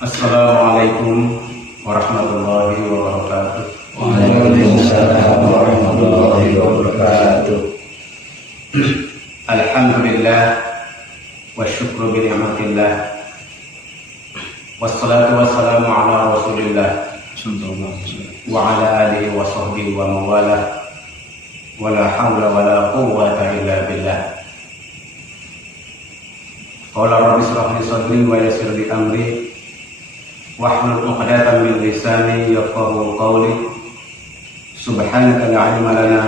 Assalamualaikum warahmatullahi wabarakatuh. Waalaikumsalam warahmatullahi wabarakatuh. Alhamdulillah wa syukru bi ni'matillah. Wassalatu wassalamu ala Rasulillah wa ala alihi wa sahbihi wa mawalah. Wa la hawla wa la quwwata illa billah. Qala rabbi shrah li sadri wa yassir li amri wahlul 'uqdatam min lisani yafqahu qawli. Subhanaka la 'ilma lana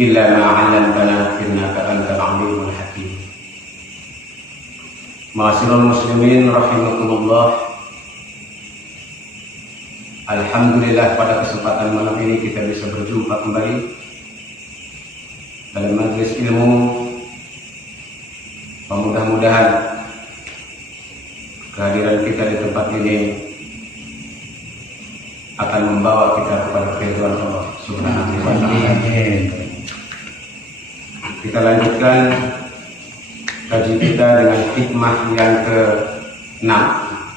illa ma 'allamtana innaka antal 'alimul hakim. Ma'asyiral muslimin rahimakumullah. Alhamdulillah pada kesempatan malam ini kita bisa berjumpa kembali dalam majelis ilmu. Mudah-mudahan kehadiran kita di tempat ini akan membawa kita kepada keridhaan Allah Subhanahu wa taala. Kita lanjutkan kaji kita dengan hikmah yang ke-6,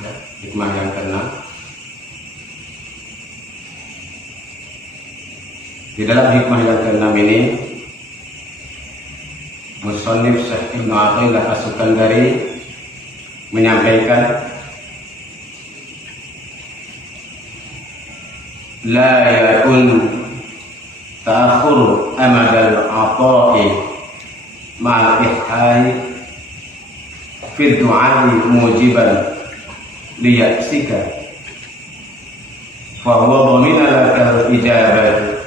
ya, hikmah yang ke-6. Di dalam hikmah yang ke-6 ini, Musannif Syekh Ibnu Athaillah As-Sukandari menyampaikan, la yakun ta'akhur amadal ata'i ma'al ihai fi du'ai mujiban liyaksika fa huwa dhamina laka al-ijabah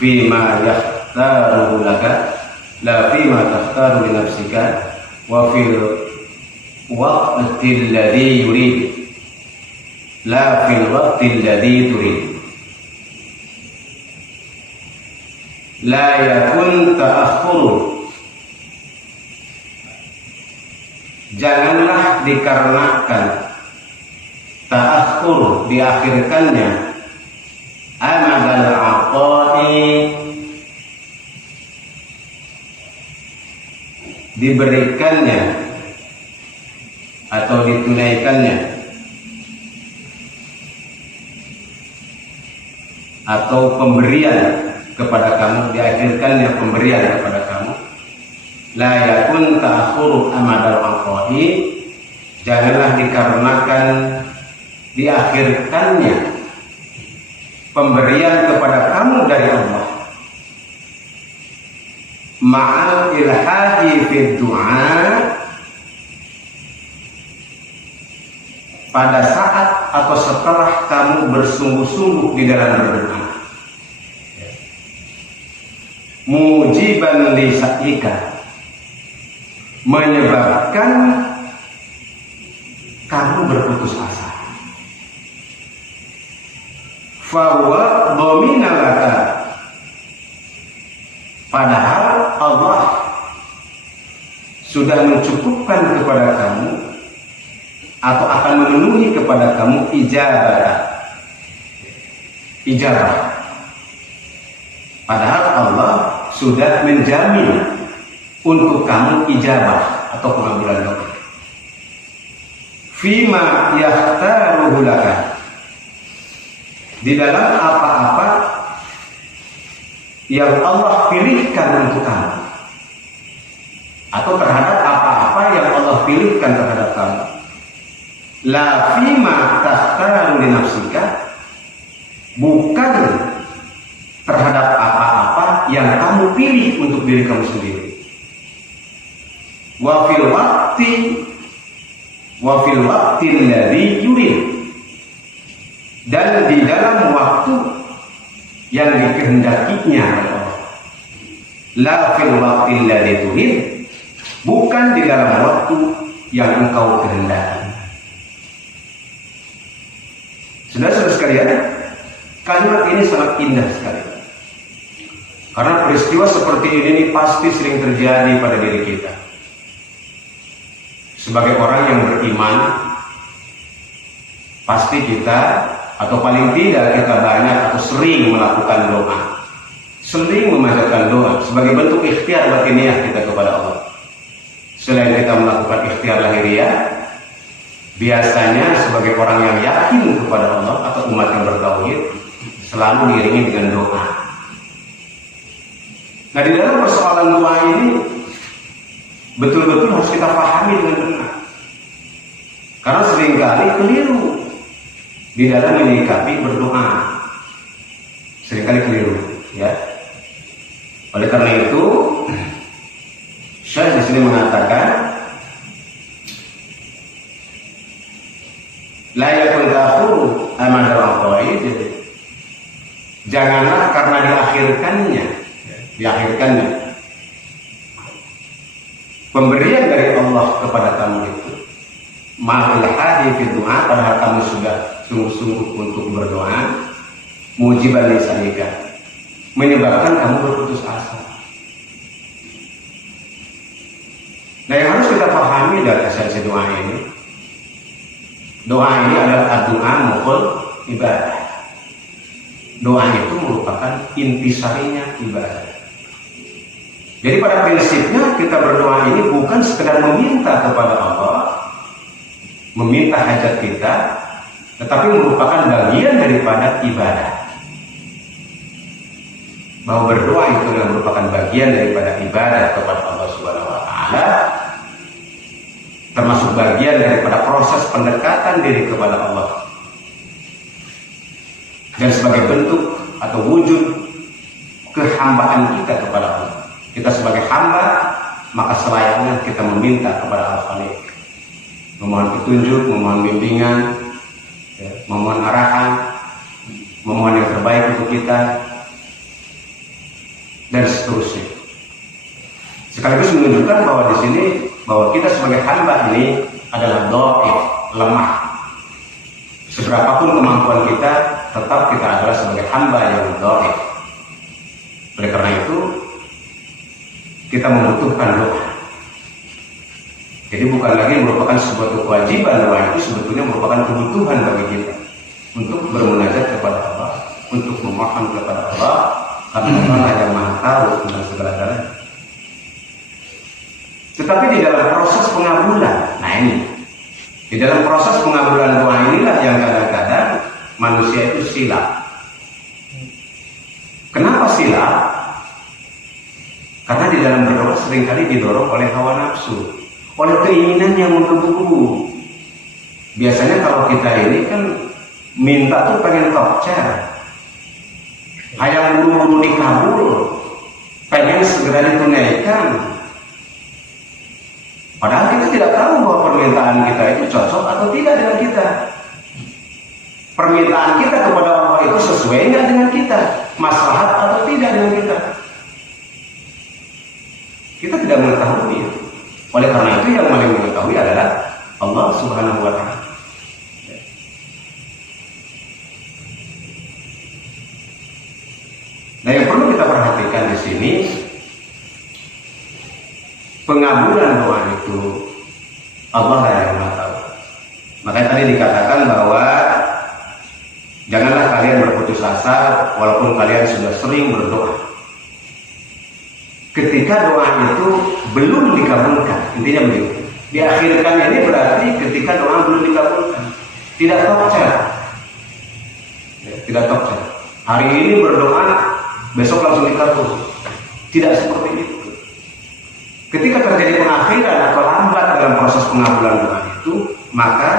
fi ma yakhtaruhu laka la fi ma takhtaru li nafsika wa fil waqtil ladzi yurid la fil waqtil ladzi turid. La yakun ta'akhur, janganlah dikarenakan ta'akhur, diakhirkannya, amadal aqai, diberikannya atau ditunaikannya, atau pemberian kepada kamu, diakhirkannya pemberian kepada kamu. La yakun ta'akhuru amadal aqai, janganlah dikarenakan diakhirkannya pemberian kepada kamu dari Allah, ma'al ilhaji fid du'a, pada saat atau setelah kamu bersungguh-sungguh di dalam berdoa, mujiban li sa'ika, menyebabkan kamu berputus asa. Fa huwa dhamina laka, padahal Allah sudah mencukupkan kepada kamu atau akan memenuhi kepada kamu ijabah. Padahal Allah sudah menjamin untuk kamu ijabah atau pengabulan doa. Fima yakhtaruhu laka, di dalam apa-apa yang Allah pilihkan untuk kamu, atau terhadap apa-apa yang Allah pilihkan terhadap kamu. La fima takhtaru li nafsika, bukan terhadap apa-apa yang kamu pilih untuk diri kamu sendiri. Wa fil waqti alladhi yurid, dan di dalam waktu yang dikehendakinya oleh Allah. La fil waqti alladhi turid, bukan di dalam waktu yang engkau kehendaki. Saudara-saudara sekalian, kalimat ini sangat indah sekali. Karena peristiwa seperti ini pasti sering terjadi pada diri kita. Sebagai orang yang beriman, pasti kita, atau paling tidak kita banyak atau sering melakukan doa, sering memanjatkan doa sebagai bentuk ikhtiar batiniah kita kepada Allah. Selain kita melakukan ikhtiar lahiriah, biasanya sebagai orang yang yakin kepada Allah atau umat yang bertauhid selalu diiringi dengan doa. Nah, di dalam persoalan doa ini betul-betul harus kita pahami dengan benar. Karena seringkali keliru di dalam menyikapi berdoa. Seringkali keliru, ya. Oleh karena itu, Syekh di sini mengatakan, la yakun takhuru amadal aqaid. Janganlah karena diakhirkannya pemberian dari Allah kepada kamu itu ma'al hadi fi du'a, padahal kamu sudah sungguh-sungguh untuk berdoa, mujiban lisanika, menyebabkan kamu berputus asa. Nah, yang harus kita pahami dari esensi doa ini adalah doa mukhul ibadah. Doa itu merupakan intisarinya ibadah. Jadi pada prinsipnya kita berdoa ini bukan sekedar meminta kepada Allah, meminta hajat kita, tetapi merupakan bagian daripada ibadah. Bahwa berdoa itu adalah merupakan bagian daripada ibadah kepada Allah Subhanahu wa taala, termasuk bagian daripada proses pendekatan diri kepada Allah. Dan sebagai bentuk atau wujud kehambaan kita kepada Allah. Kita sebagai hamba, maka selayaknya kita meminta kepada Al-Khaliq, memohon petunjuk, memohon bimbingan, memohon arahan, memohon yang terbaik untuk kita, dan seterusnya. Sekaligus menunjukkan bahwa di sini bahwa kita sebagai hamba ini adalah dhaif, lemah. Seberapapun kemampuan kita, tetap kita adalah sebagai hamba yang dhaif. Oleh karena itu, kita membutuhkan doa. Jadi bukan lagi merupakan sebuah kewajiban, doa itu sebetulnya merupakan kebutuhan bagi kita untuk bermunajat kepada Allah, untuk memohon kepada Allah, karena Allah yang Maha Tahu tentang segala-galanya. Tetapi di dalam proses pengabulan, nah ini, di dalam proses pengabulan doa inilah yang kadang-kadang manusia itu silap. Kenapa silap? Karena di dalam berdoa seringkali didorong oleh hawa nafsu, oleh keinginan yang menggebu-gebu. Biasanya kalau kita ini kan minta tuh pengen tokcer, hayang buru-buru dikabul, pengen segera ditunaikan. Padahal kita tidak tahu bahwa permintaan kita itu cocok atau tidak dengan kita. Permintaan kita kepada Allah itu sesuai nggak dengan kita, maslahat atau tidak dengan kita. Kita tidak mengetahui. Oleh karena itu yang paling mengetahui adalah Allah Subhanahu wa taala. Nah, yang perlu kita perhatikan di sini, pengabulan doa itu Allah yang Maha Tahu. Makanya tadi dikatakan bahwa janganlah kalian berputus asa walaupun kalian sudah sering berdoa. Ketika doa itu belum dikabulkan, intinya begitu. Diakhirkan ini berarti ketika doa belum dikabulkan, tidak tokcer, tidak tokcer. Hari ini berdoa, besok langsung dikabul. Tidak seperti itu. Ketika terjadi pengakhiran atau lambat dalam proses pengabulan doa itu, maka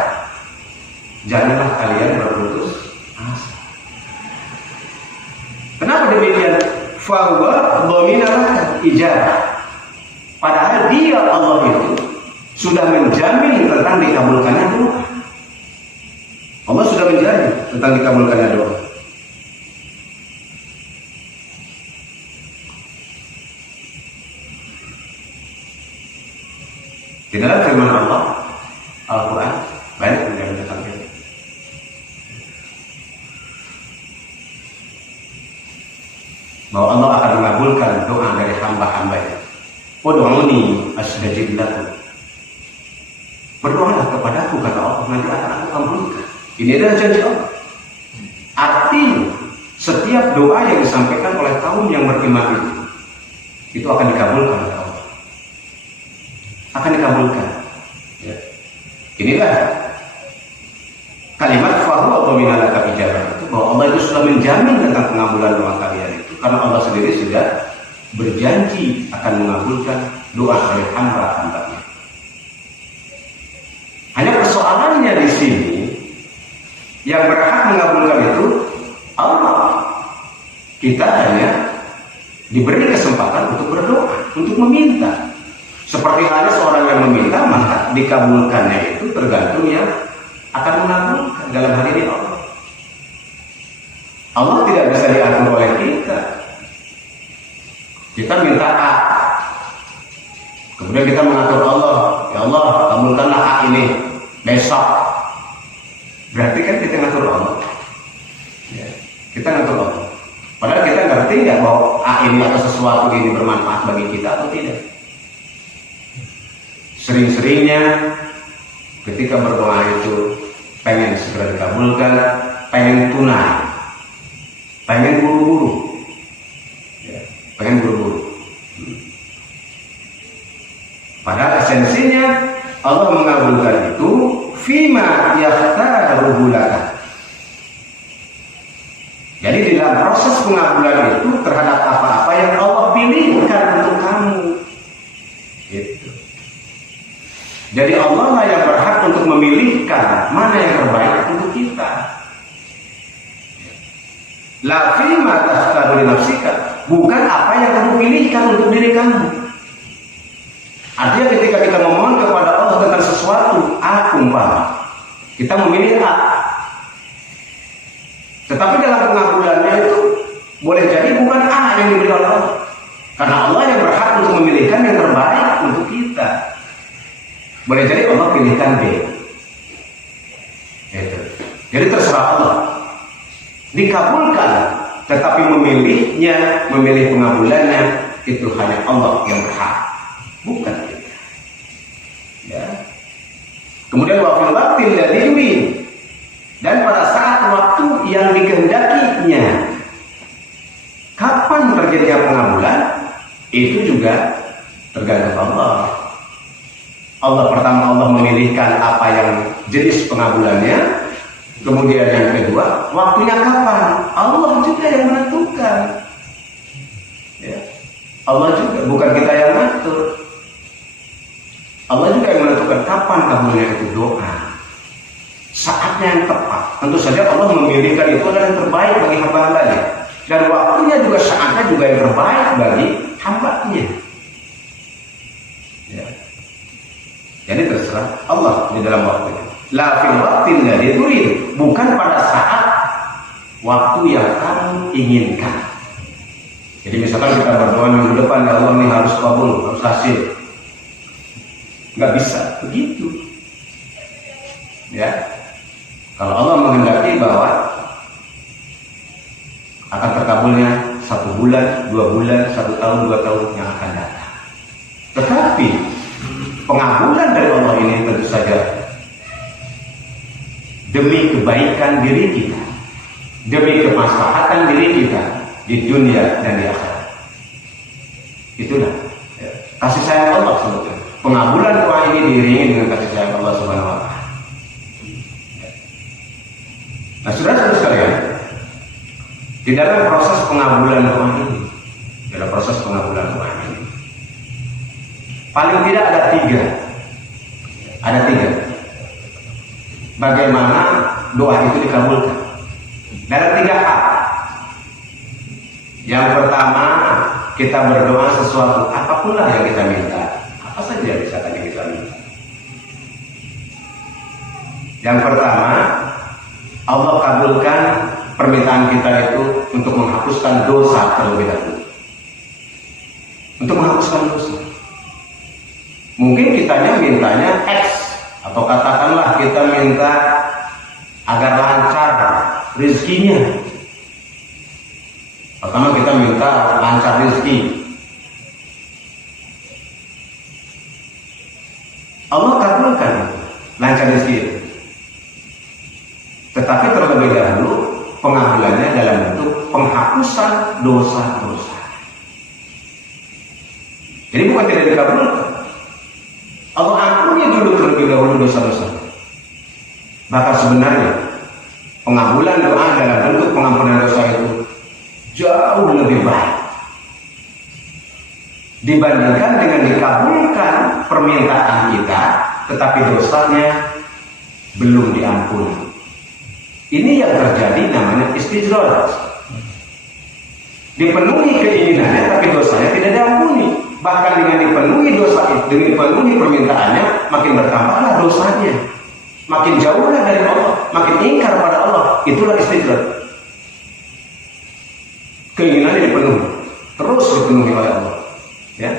janganlah kalian berputus asa. Kenapa demikian? Fahuwa dhaminal ijabah. Padahal dia Allah itu sudah menjamin tentang dikabulkannya doa. Allah sudah menjamin tentang dikabulkannya doa. Di dalam firman Allah Al-Quran banyak menjamin tentang itu. Bahwa Allah akan mengabulkan doa dari hamba-hambanya. Ud'uni astajib lakum. Berdoalah kepadaku, kata Allah, nanti akan aku kabulkan. Ini adalah janji Allah. Artinya setiap doa yang disampaikan oleh kaum yang beriman itu akan dikabulkan oleh Allah. Akan dikabulkan. Ya. Inilah itu sudah menjamin tentang pengabulan doa kalian itu, karena Allah sendiri sudah berjanji akan mengabulkan doa dari hamba-hambanya. Hanya persoalannya di sini, yang berhak mengabulkan itu Allah. Kita hanya diberi kesempatan untuk berdoa, untuk meminta. Seperti halnya seorang yang meminta, maka dikabulkannya itu tergantung yang akan mengabulkan. Dalam hal ini Allah. Allah tidak bisa diatur oleh kita. Kita minta A, kemudian kita mengatur Allah, ya Allah, kabulkanlah A ini besok. Berarti kan kita ngatur Allah. Ya, kita ngatur Allah. Padahal kita ngerti nggak bahwa A ini atau sesuatu ini bermanfaat bagi kita atau tidak. Sering-seringnya ketika berdoa itu pengen segera dikabulkan, pengen tunai, pengen buru-buru, ya, pengen buru-buru. Padahal esensinya Allah mengabulkan itu fima yahtaruhu laka. Jadi di dalam proses pengabulan itu terhadap apa-apa yang Allah pilihkan untuk kamu. Gitu. Jadi Allah lah yang berhak untuk memilihkan mana yang terbaik untuk kita. La fima tahtaru li nafsika, bukan apa yang kamu pilihkan untuk diri kamu. Artinya ketika kita memohon kepada Allah tentang sesuatu, A umpama, kita memilih A. Tetapi dalam pengabulannya itu boleh jadi bukan A yang diberi oleh Allah, karena Allah yang berhak untuk memilihkan yang terbaik untuk kita. Boleh jadi Allah pilihkan B. Itu. Jadi terserah Allah. Dikabulkan, tetapi memilihnya, memilih pengabulannya itu hanya Allah yang berhak, bukan kita. Ya. Kemudian wafil waqtil ladzi yurid, dan pada saat waktu yang dikehendakinya, kapan terjadinya pengabulan itu juga tergantung Allah. Allah pertama, Allah memilihkan apa yang jenis pengabulannya. Kemudian yang kedua, waktunya kapan? Allah juga yang menentukan. Ya. Allah juga, bukan kita yang mengatur. Allah juga yang menentukan kapan kabulnya itu doa. Saatnya yang tepat. Tentu saja Allah memilihkan itu adalah yang terbaik bagi hamba-hambanya. Dan waktunya juga, saatnya juga yang terbaik bagi hambanya. Ya. Jadi terserah Allah di dalam waktunya. La fil waqtil ladzi turid, bukan pada saat waktu yang kamu inginkan. Jadi misalkan kita berdoa minggu depan, ya Allah ini harus kabul, harus hasil. Nggak bisa begitu. Ya. Kalau Allah menghendaki bahwa akan terkabulnya 1 bulan, 2 bulan, 1 tahun, 2 tahun yang akan datang. Tetapi pengabulan dari Allah ini tentu saja demi kebaikan diri kita, demi kemaslahatan diri kita di dunia dan di akhirat. Itulah ya, kasih sayang Allah sebetulnya. Pengabulan doa ini diiringi dengan kasih sayang Allah Subhanahu wa Ta'ala. Nah, saudara-saudara sekalian, di dalam proses pengabulan doa ini, dalam proses pengabulan doa ini, paling tidak ada 3. Ada 3. Bagaimana doa itu dikabulkan? Dalam 3 hal. Yang pertama, kita berdoa sesuatu, apapun lah yang kita minta. Apa saja misalkan yang kita minta. Yang pertama, Allah kabulkan permintaan kita itu untuk menghapuskan dosa terlebih dahulu. Untuk menghapuskan dosa. Mungkin kitanya mintanya X, atau katakanlah kita minta agar lancar rezekinya. Pertama kita minta lancar rezeki. Allah kabulkan lancar rezeki itu. Tetapi terlebih dahulu pengabulannya dalam bentuk penghapusan dosa-dosa. Jadi bukan tidak dikabulkan. Allah ampuni dulu terlebih dahulu dosa-dosa. Bahkan sebenarnya pengabulan doa dalam bentuk pengampunan dosa itu jauh lebih baik dibandingkan dengan dikabulkan permintaan kita tetapi dosanya belum diampuni. Ini yang terjadi namanya istidraj. Dipenuhi keinginannya tapi dosanya tidak diampuni. Bahkan dengan dipenuhi dosa itu, dengan dipenuhi permintaannya, makin bertambahlah dosanya. Makin jauhlah dari Allah, makin ingkar pada Allah. Itulah istidraj. Keinginannya dipenuhi, terus dipenuhi oleh Allah. Ya,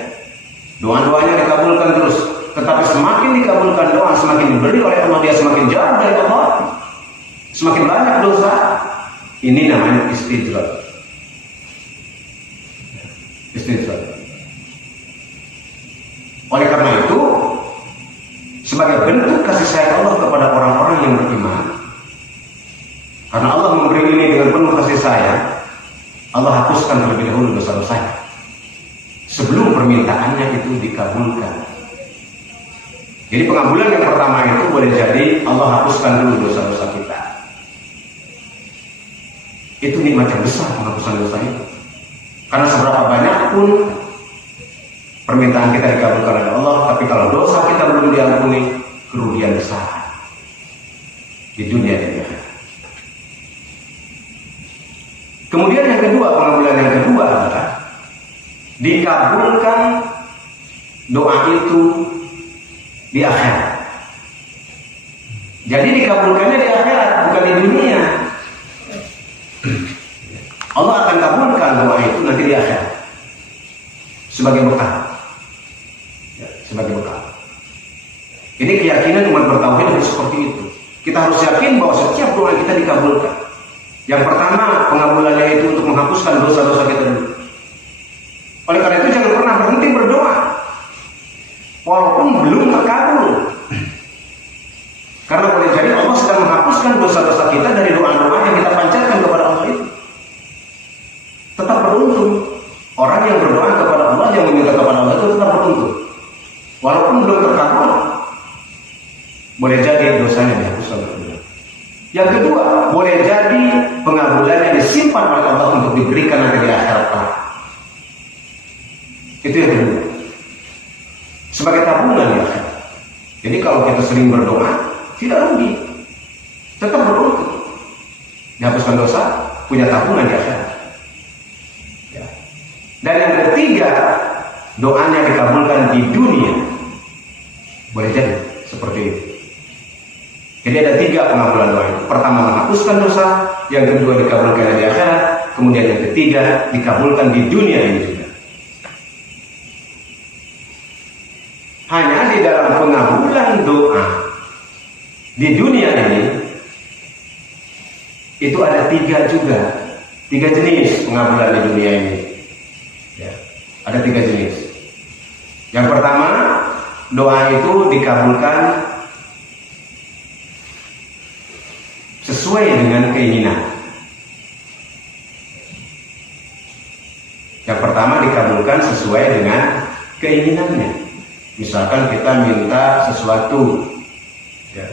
doa-doanya dikabulkan terus. Tetapi semakin dikabulkan doa, semakin diberi oleh Allah, dia semakin jauh dari Allah, semakin banyak dosa. Ini namanya istidraj. Istidraj. Oleh karena itu, sebagai bentuk kasih sayang Allah kepada orang-orang yang beriman, karena Allah memberi ini dengan penuh kasih sayang, Allah hapuskan terlebih dahulu dosa-dosanya sebelum permintaannya itu dikabulkan. Jadi pengabulan yang pertama itu boleh jadi Allah hapuskan dulu dosa-dosa kita. Itu nikmat yang besar penghapusan dosa itu. Karena seberapa banyak pun permintaan kita dikabulkan oleh Allah, tapi kalau dosa kita belum diampuni, kerugian besar di dunia dan di akhirat. Kemudian yang kedua, pengabulan yang kedua adalah dikabulkan doa itu di akhirat. Jadi dikabulkannya di akhirat, bukan di dunia. Allah akan kabulkan doa itu nanti di akhirat sebagai bekal. Ya, sebagai bekal. Ini keyakinan umat bertauhid harus seperti itu. Kita harus yakin bahwa setiap doa kita dikabulkan. Yang pertama, pengabulannya itu untuk menghapuskan dosa-dosa kita dulu. Oleh karena itu jangan pernah berhenti berdoa walaupun belum terkabul. Karena boleh jadi Allah sedang menghapuskan dosa-dosa kita dari doa-doa yang kita panjatkan kepada Allah itu. Tetap beruntung. Orang yang berdoa kepada Allah, yang meminta kepada Allah itu tetap beruntung. Walaupun belum terkabul, boleh jadi dosanya dihapuskan oleh Allah. Yang kedua, boleh jadi pengabulannya disimpan oleh Allah untuk diberikan nanti di akhirat kelak. Itu yang kedua. Sebagai tabungan ya. Jadi kalau kita sering berdoa, tidak rugi, tetap beruntung. Dihapuskan dosa, punya tabungan di akhirat. Ya. Dan yang ketiga, doanya dikabulkan di dunia. Boleh jadi seperti itu. Jadi ada tiga pengabulan doa itu. Pertama menghapuskan dosa, yang kedua dikabulkan di akhirat, kemudian yang ketiga dikabulkan di dunia ini juga. Hanya di dalam pengabulan doa di dunia ini itu ada tiga jenis pengabulan di dunia ini. Ya, ada tiga jenis. Yang pertama, doa itu dikabulkan sesuai dengan keinginan. Yang pertama dikabulkan sesuai dengan keinginannya. Misalkan kita minta sesuatu, ya,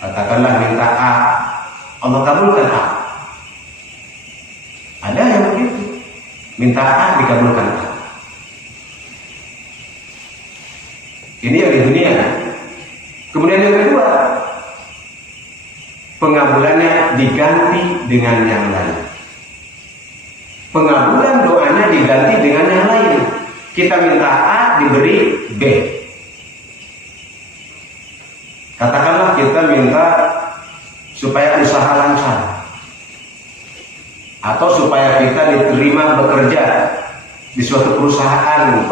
katakanlah minta A, Allah kabulkan A. Ada yang begitu, minta A dikabulkan A. Ini yang di dunia. Kemudian yang kedua, pengabulannya diganti dengan yang lain. Pengabulan doanya diganti dengan yang lain. Kita minta A diberi B. Katakanlah kita minta supaya usaha lancar, atau supaya kita diterima bekerja di suatu perusahaan,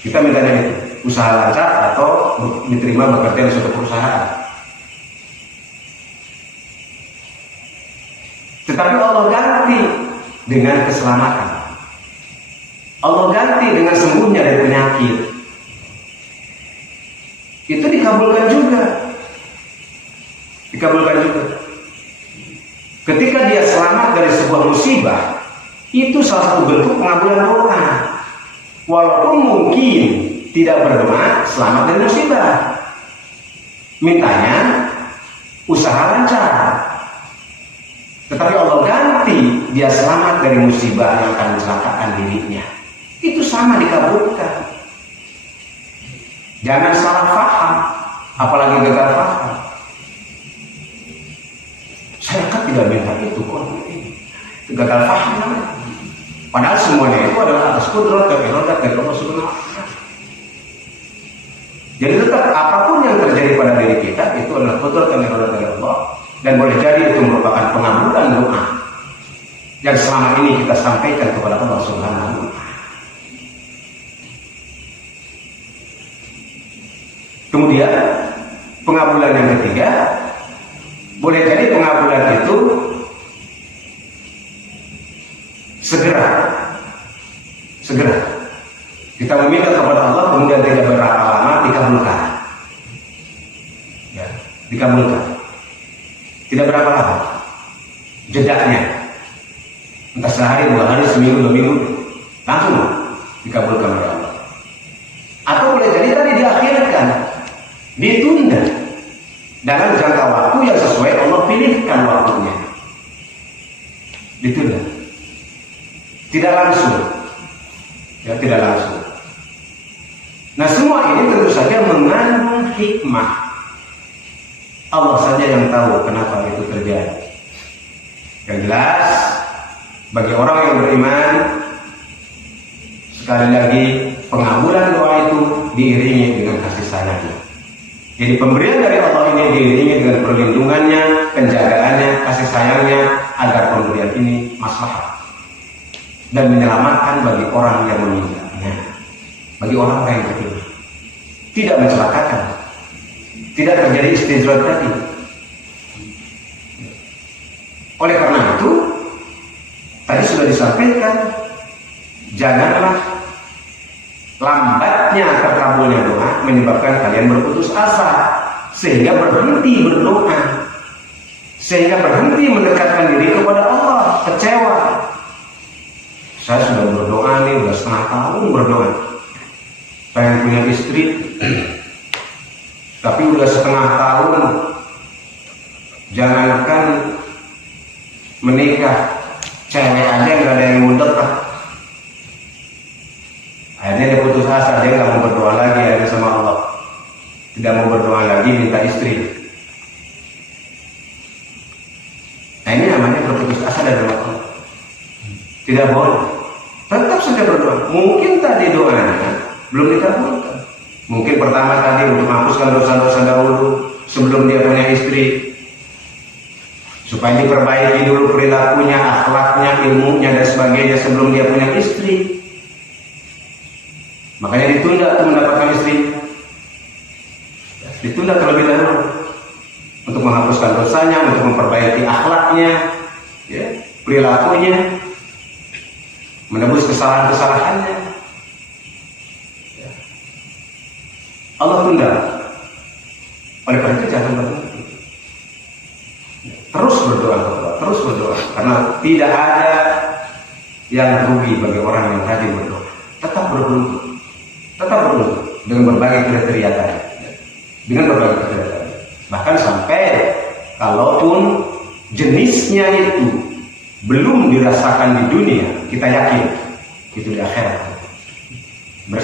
kita mintanya itu, usaha lancar atau diterima bekerja di suatu perusahaan. Tetapi Allah ganti dengan keselamatan. Allah ganti dengan sembuhnya dari penyakit. Itu dikabulkan juga. Dikabulkan juga. Ketika dia selamat dari sebuah musibah, itu salah satu bentuk pengabulan doa. Walaupun mungkin tidak berdoa selamat dari musibah, mintanya usaha lancar. Tetapi Allah ganti, dia selamat dari musibah yang akan mencelakakan dirinya. Itu sama dikabulkan. Jangan salah paham, apalagi gagal paham. Saya kan tidak minta itu kok ini. Gagal paham namanya. Padahal semuanya itu adalah atas kudrat dan iradat dari Allah Subhanahu wa Ta'ala. Jadi tetap apapun yang terjadi pada diri kita itu adalah kudrat dan iradat dari Allah, dan boleh jadi itu merupakan pengabulan doa yang selama ini kita sampaikan kepada Allah Subhanahu wa Ta'ala. Kemudian pengabulan yang ketiga, boleh jadi pengabulan itu segera. Kita meminta kepada Allah kemudian tidak berapa lama dikabulkan. Ya, dikabulkan. Tidak berapa lama jedanya. Entah sehari, 2 hari, seminggu, 2 minggu, langsung dikabulkan oleh Allah. Atau boleh jadi tadi diakhirkan, ditunda dalam jangka waktu yang sesuai Allah pilihkan waktunya. Ditunda. Tidak langsung. Ya, tidak langsung. Nah, semua ini tentu saja mengandung hikmah. Allah saja yang tahu kenapa itu terjadi. Yang jelas, bagi orang yang beriman, sekali lagi pengabulan doa itu diiringi dengan kasih sayangnya. Jadi pemberian dari Allah ini diiringi dengan perlindungannya, penjagaannya, kasih sayangnya, agar pemberian ini maslahat dan menyelamatkan bagi orang yang memintanya, bagi orang yang beriman, tidak mencelakakan, tidak terjadi istidraj tadi. Oleh karena itu, tadi sudah disampaikan, janganlah lambatnya terkabulnya doa menyebabkan kalian berputus asa, sehingga berhenti berdoa, sehingga berhenti mendekatkan diri kepada Allah, kecewa. Saya sudah berdoa nih, udah setengah tahun berdoa, pengen punya istri, tapi udah setengah tahun, jangankan menikah, cewek aja nggak ada yang mau dekat. Akhirnya dia putus asa, dia nggak mau berdoa lagi hanya sama Allah, tidak mau berdoa lagi, minta istri. Nah, ini namanya berputus asa dari Allah. Tidak boleh. Tetap saja berdoa. Mungkin tadi doanya belum dikabulkan. Mungkin pertama tadi untuk menghapuskan dosa-dosa dahulu sebelum dia punya istri, supaya diperbaiki dulu perilakunya, akhlaknya, ilmunya dan sebagainya sebelum dia punya istri. Makanya ditunda untuk mendapatkan istri. Ditunda terlebih dahulu untuk menghapuskan dosanya, untuk memperbaiki akhlaknya, ya, perilakunya, menebus kesalahan-kesalahannya. Ya. Allah tunda. Oleh karena itu jangan berhenti. Terus berdoa, terus berdoa, karena tidak ada yang rugi bagi orang yang rajin berdoa. Tetap beruntung, dengan berbagai kriteria tadi, dengan berbagai kriteria tadi. Bahkan sampai kalaupun jenisnya itu belum dirasakan di dunia, kita yakin itu di akhirat,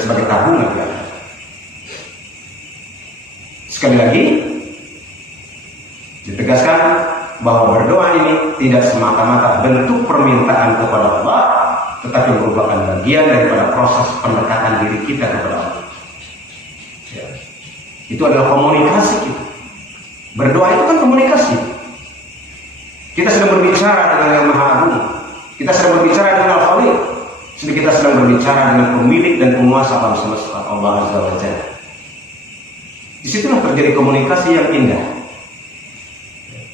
sebagai tabungan di akhirat. Sekali lagi ditegaskan bahwa berdoa ini tidak semata-mata bentuk permintaan kepada Allah, tetapi merupakan bagian daripada proses pendekatan diri kita kepada Allah. Ya. Itu adalah komunikasi kita. Berdoa itu kan komunikasi. Kita sedang berbicara dengan Yang Maha Agung. Kita sedang berbicara dengan Al-Khaliq. Kita sedang berbicara dengan pemilik dan penguasa alam semesta, Allah Azza wa Jalla. Disitulah terjadi komunikasi yang indah.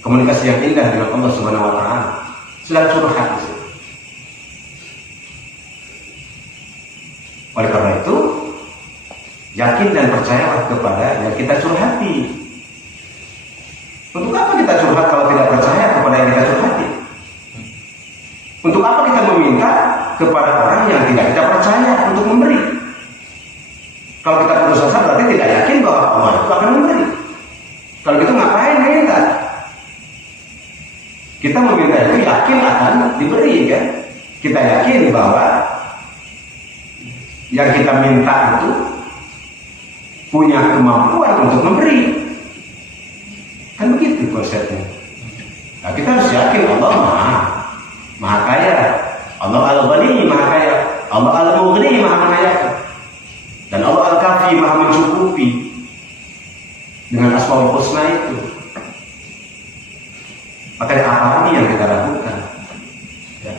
Komunikasi yang indah dengan Allah Subhanahu wa Ta'ala. Sedang curhat di situ. Oleh karena itu, yakin dan percayalah kepada yang kita curhati. Untuk apa kita curhat kalau tidak percaya kepada yang kita curhati? Untuk apa kita meminta kepada orang yang tidak kita percaya untuk memberi? Kalau kita putus asa berarti tidak yakin bahwa Allah itu akan memberi. Kalau gitu ngapain minta? kita yakin bahwa yang kita minta itu punya kemampuan untuk memberi. Kan begitu konsepnya. Nah, kita harus yakin Allah maha kaya, Allah al-Ghani maha kaya, Allah al-Mughni maha mengayakan, dan Allah al-Kafi maha mencukupi dengan Asmaul Husna itu. Maka apa lagi yang kita lakukan? Ya.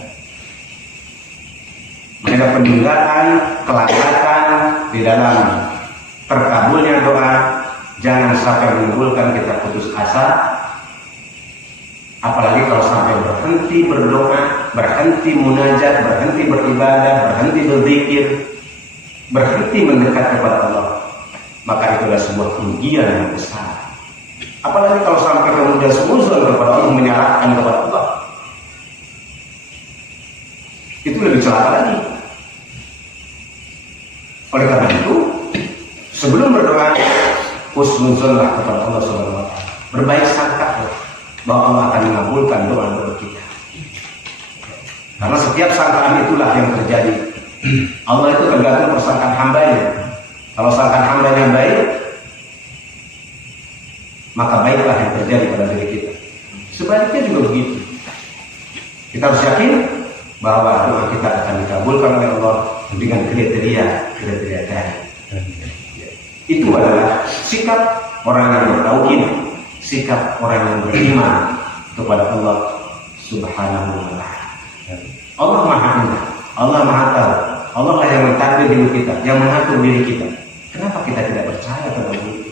Ada penundaan, kelangkaan di dalam terkabulnya doa. Jangan sampai menimbulkan kita putus asa. Apalagi kalau sampai berhenti berdoa, berhenti munajat, berhenti beribadah, berhenti berzikir, berhenti mendekat kepada Allah, maka itu adalah sebuah kerugian yang besar. Apalagi kalau sampai kemudian suzon kepada Allah, menyalahkan kepada Allah, itu lebih celaka lagi. Oleh karena itu, sebelum berdoa, husnuzonlah kepada Allah Subhanahu wa Ta'ala. Berbaik sangka bahwa Allah akan mengabulkan doa-doa kita. Karena setiap sangkaan itulah yang terjadi. Allah itu tergantung persangkaan hambanya. Kalau sangkaan hambanya baik, maka baiklah yang terjadi pada diri kita. Sebaliknya juga begitu. Kita harus yakin bahwa doa kita akan dikabulkan oleh Allah dengan kriteria tadi. Itu adalah sikap orang yang bertauhid, sikap orang yang beriman kepada Allah Subhanahu wa Ta'ala. Allah Maha Indah, Allah Maha Tahu, Allah lah yang mentadbir hidup kita, yang mengatur diri kita. Kenapa kita tidak percaya tentang itu?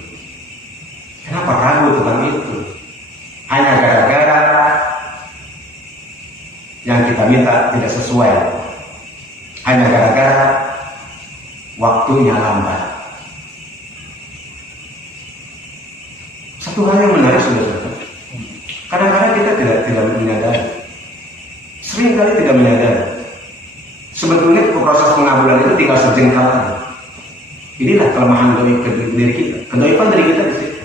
Kenapa ragu tentang itu? Hanya gara-gara yang kita minta tidak sesuai, hanya gara-gara waktunya lambat. Satu hal yang menarik saudara, kadang-kadang kita tidak menyadari, seringkali tidak menyadari, sebetulnya proses pengabulan itu tinggal sejengkal saja. Inilah kelemahan diri kita, kedoifan diri kita di situ.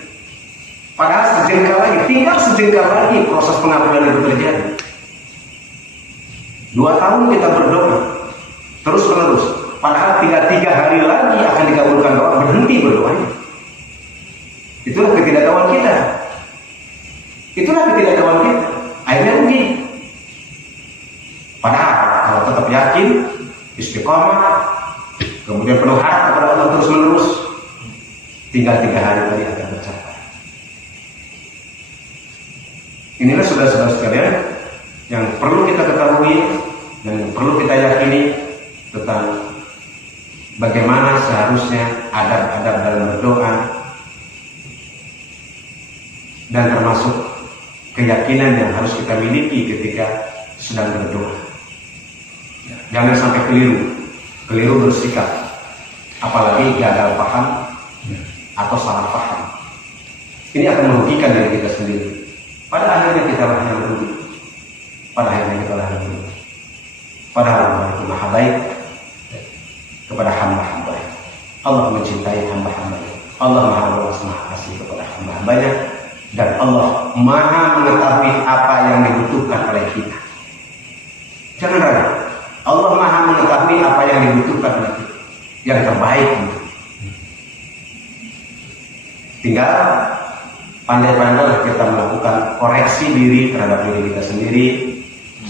Padahal sejengkal lagi, tinggal sejengkal lagi proses pengabulan itu terjadi. 2 tahun kita berdoa terus menerus, padahal tinggal 3 hari lagi akan dikabulkan doa, berhenti berdoanya. Itulah ketidaktahuan kita. Akhirnya rugi. Padahal kalau tetap yakin, istiqomah, kemudian penuh harap kepada Allah terus menerus, tinggal 3 hari lagi akan tercapai. Inilah saudara-saudara sekalian yang perlu kita ketahui dan yang perlu kita yakini tentang bagaimana seharusnya adab-adab dalam berdoa, dan termasuk keyakinan yang harus kita miliki ketika sedang berdoa. Jangan sampai keliru bersikap, apalagi gagal paham atau salah paham. Ini akan merugikan diri kita sendiri. Pada akhirnya kita lah yang merugi. Padahal Allah itu maha baik kepada hamba-hamba. Allah mencintai hamba-hambanya. Allah maha luas maha kasih kepada hamba-hambanya. Dan Allah maha mengetahui apa yang dibutuhkan oleh kita. Jangan ragu, Allah maha mengetahui apa yang dibutuhkan oleh kita, yang terbaik. Tinggal pandai-pandai kita melakukan koreksi diri terhadap diri kita sendiri,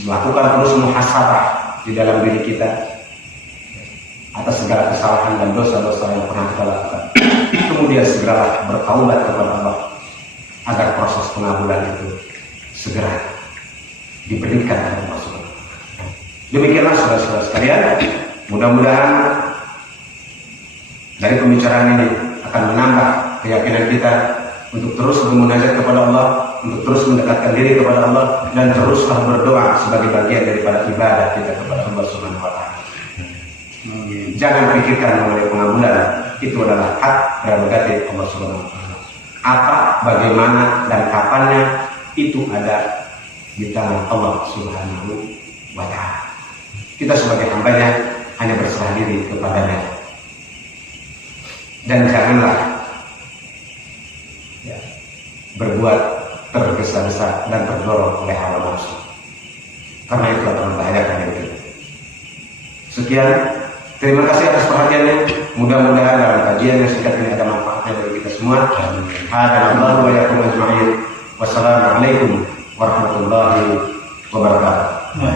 melakukan terus muhasabah di dalam diri kita atas segala kesalahan dan dosa-dosa yang pernah kita lakukan. Kemudian segera bertaubat kepada Allah agar proses pengabulan itu segera diberikan oleh Allah. Demikianlah saudara-saudara sekalian, mudah-mudahan dari pembicaraan ini akan menambah keyakinan kita untuk terus bermunajat kepada Allah, untuk terus mendekatkan diri kepada Allah, dan teruslah berdoa sebagai bagian daripada ibadah kita kepada Allah Subhanahu wa Ta'ala. Jangan pikirkan mengenai pengabulan, itu adalah hak prerogatif Allah Subhanahu wa Ta'ala. Apa, bagaimana, dan kapannya itu ada di tangan Allah Subhanahu wa Ta'ala. Kita sebagai hambanya hanya berserah diri kepadanya. Dan janganlah berbuat tergesa-gesa dan terdorong oleh hawa nafsu, karena itu akan membahayakan diri kita. sekian. Terima kasih atas perhatiannya. Mudah-mudahan dalam kajian yang singkat ini ada manfaatnya bagi kita semua. Hadanallahu wa iyyakum ajma'in. Wassalamualaikum warahmatullahi wabarakatuh.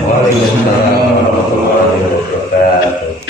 Waalaikumsalam warahmatullahi wabarakatuh.